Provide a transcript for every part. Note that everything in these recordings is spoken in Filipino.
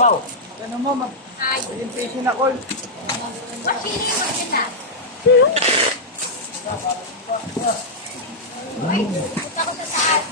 Sabaw. Ano mo, mag-presentation ako. What chili was in that? Ay, punta ko sa taas.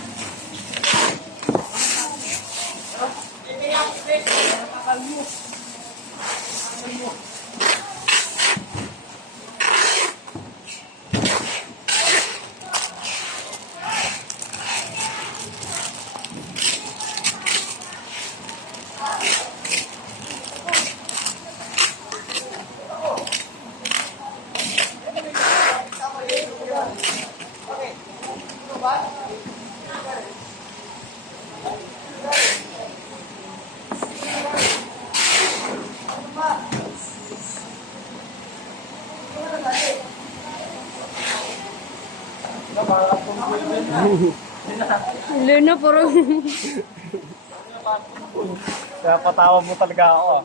Luna, parang... Kaya patawa mo talaga ako ah.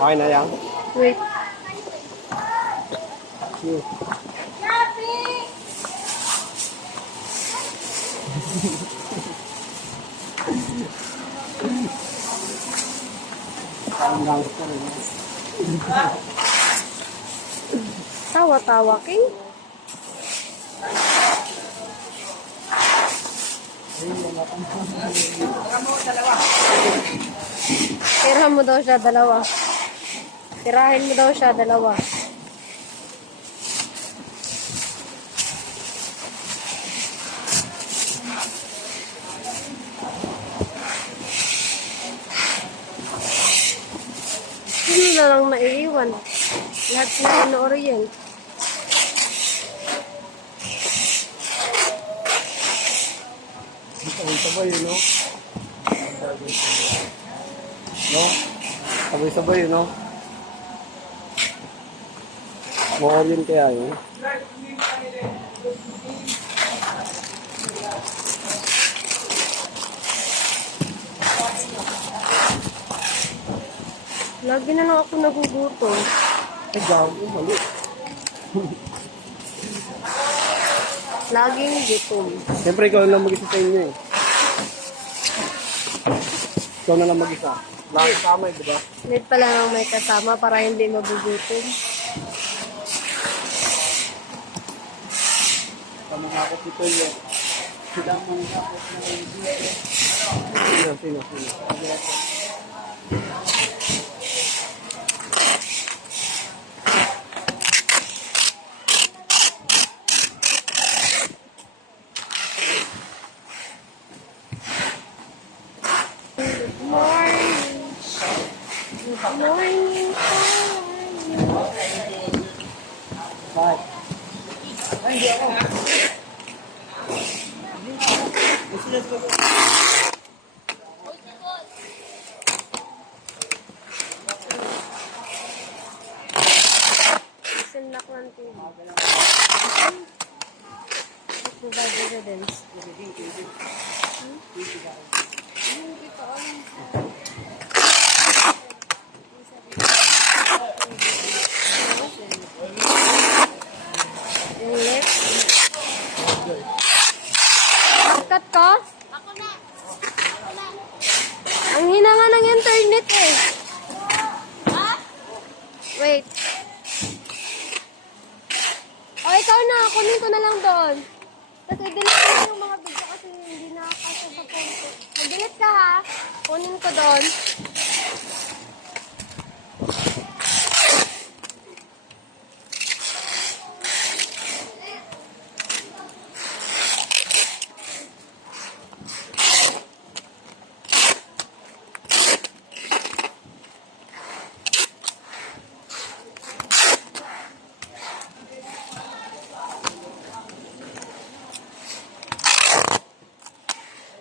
Okay na yan. Wait. Tawa-tawa, King. Tirahan mo daw siya, dalawa. Tirahin mo daw siya, dalawa. Hindi na lang maiiwan. Lahat na in-orient. Sabay-sabay yun, no? No? Sabay-sabay yun, no? Ma-orient kaya yun? Lagi na lang ako nagugutom. Ay, gago, mali. Laging gutom. Siyempre, ikaw lang mag-isa sa inyo eh. Ikaw na lang mag-isa. Lahat kasama eh, diba? Need pala lang may kasama para hindi magugutom. Tama nga ako dito yun. Sila mong kapot na rin dito. Sino? Good morning. Bakit? Ay, hindi ako. Sinlock ng TV. Provide residence. Yung left. Cut ko? Ako na. Ang hina nga ng internet eh. Ha? Wait. O, ikaw na. Kunin ko na lang doon. Tapos i-delete ko yung mga video kasi hindi nakakasya sa phone ko. Mag-delete ka ha. Kunin ko doon.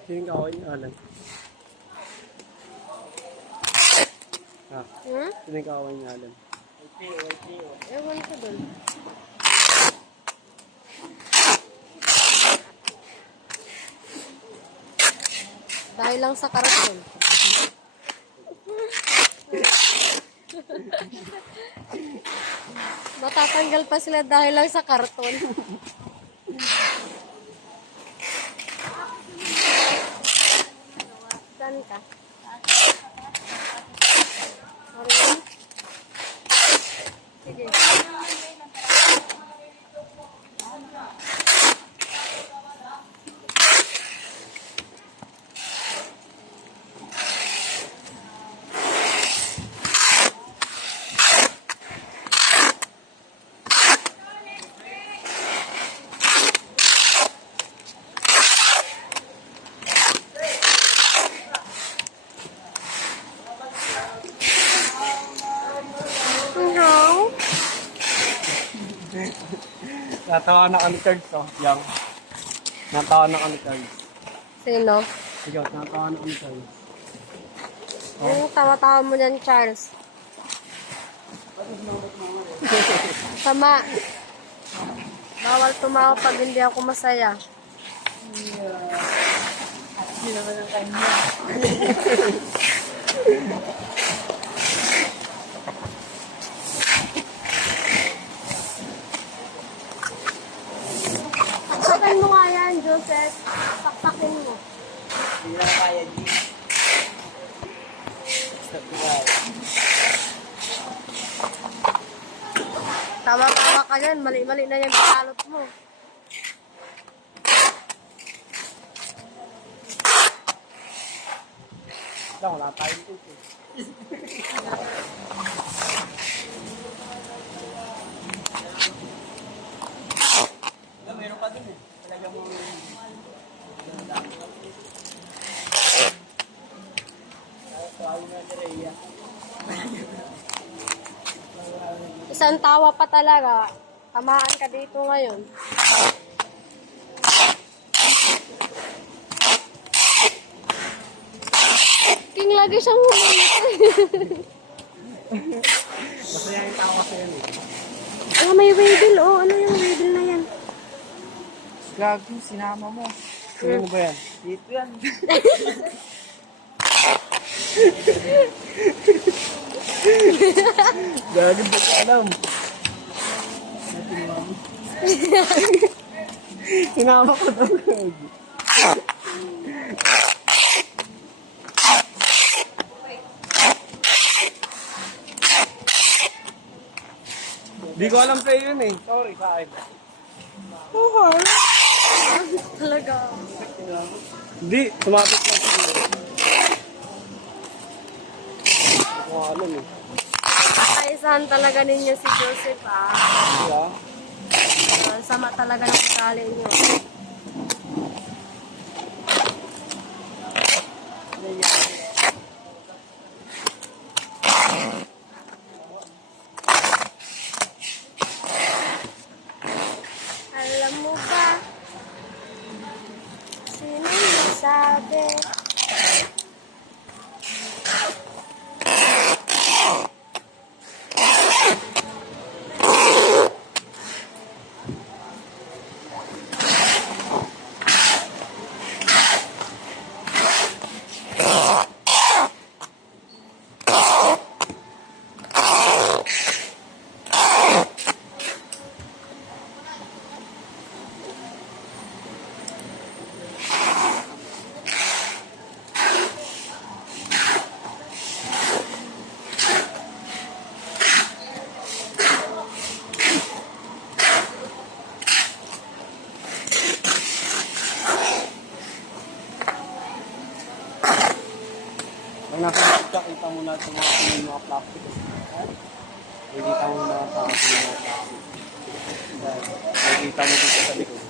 Sino yung kawin niya, Alan? Ha? Sino yung kawin niya, Alan? Ewan ko doon. Dahil lang sa karton. Matatanggal pa sila dahil lang sa karton. Saan ka? Sorry. Sige. No. Natawa na kami cards, oh. Yang. Natawa na kami cards. Sino? Ikaw, natawa na kami cards. Yung tawa-tawa mo dyan, Charles. Sama. Bawal tumawa pag hindi ako masaya. Hindi naman ang kanya. Saksakin mo nga yan, Joseph. Saksakin mo. Hindi na kaya, G. Stop na kaya. Tawa-tawa ka yan. Mali-mali na yung pinalot mo. Lang, wala tayong tuto. Meron pa din eh. Talaga mo... Isang tawa pa talaga. Tamaan ka dito ngayon. King lagi siyang humingit. Masaya yung tawa sa yan eh. Ah, may wheel. Oh, ano yung wheel na yan? Gago, sinama mo. Sino ba yan? Dito yan. Gago, ba ka alam? Sinama ko daw. Di ko alam sa'yo yun eh. Sorry sa akin. Talaga. Hindi, sumabit lang sa'yo. Hindi ko alam eh. Kaisahan talaga ninyo si Joseph, ah. Diba? Sama talaga ng ugali niyo. Alam mo ba? Sino nagsabi? Pag nakikita ka, kita mo na ito mga plastic. Nakikita mo na sa akin yung mga plastic. Nakikita mo dito sa likod.